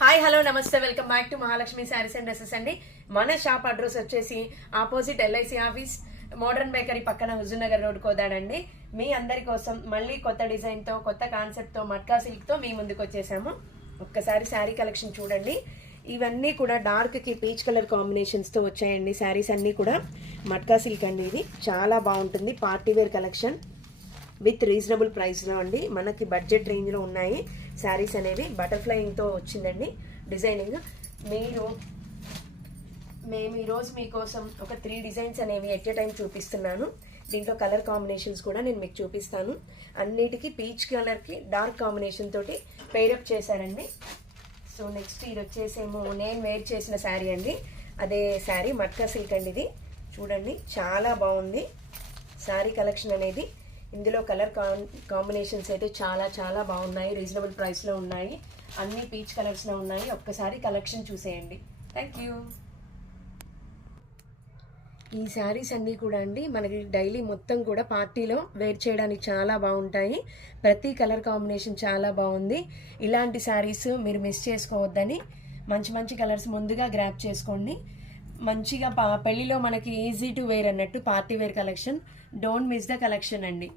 Hi hello నమస్తే welcome back to Mahalakshmi saris and dresses అండి. మన షాప్ అడ్రస్ వచ్చేసి opposite LIC office modern bakery పక్కన హుజూర్నగర్ రోడ్ కోదాడండి. మీ అందరి కోసం మళ్ళీ కొత్త డిజైన్ తో కొత్త కాన్సెప్ట్ తో మట్కా సిల్క్ తో మీ ముందుకు వచ్చేసాము. ఒక్కసారి శారీ కలెక్షన్ చూడండి. ఇవన్నీ కూడా డార్క్ కి పీచ్ కలర్ కాంబినేషన్స్ తో వచ్చాయండి. శారీస్ అన్ని కూడా మట్కా సిల్క్ అండి. ఇది చాలా బాగుంటుంది. Party wear collection with reasonable ప్రైస్లో అండి. మనకి బడ్జెట్ రేంజ్లో ఉన్నాయి శారీస్ అనేవి. బటర్ఫ్లైయింగ్తో వచ్చిందండి డిజైనింగ్. మేము ఈరోజు మీకోసం ఒక 3 డిజైన్స్ అనేవి ఎట్ ఏ టైం చూపిస్తున్నాను. దీంట్లో కలర్ కాంబినేషన్స్ కూడా నేను మీకు చూపిస్తాను. అన్నిటికీ పీచ్ కలర్కి డార్క్ కాంబినేషన్ తోటి పెయిరప్ చేశారండి. సో నెక్స్ట్ ఇది వచ్చేసేమో నేను వేర్ చేసిన శారీ అండి. అదే శారీ మట్కా సిల్క్ అండి. ఇది చూడండి చాలా బాగుంది శారీ కలెక్షన్ అనేది. ఇందులో కలర్ కాంబినేషన్స్ అయితే చాలా బాగున్నాయి. రీజనబుల్ ప్రైస్లో ఉన్నాయి. అన్ని పీచ్ కలర్స్లో ఉన్నాయి. ఒక్కసారి కలెక్షన్ చూసేయండి. Thank you. ఈ శారీస్ అన్నీ కూడా అండి మనకి డైలీ మొత్తం కూడా పార్టీలో వేర్ చేయడానికి చాలా బాగుంటాయి. ప్రతి కలర్ కాంబినేషన్ చాలా బాగుంది. ఇలాంటి శారీస్ మీరు మిస్ చేసుకోవద్దని మంచి కలర్స్ ముందుగా గ్రాప్ చేసుకోండి. మంచిగా పెళ్లిలో మనకి ఈజీ టు వేర్ అన్నట్టు party wear collection. Don't miss the collection అండి.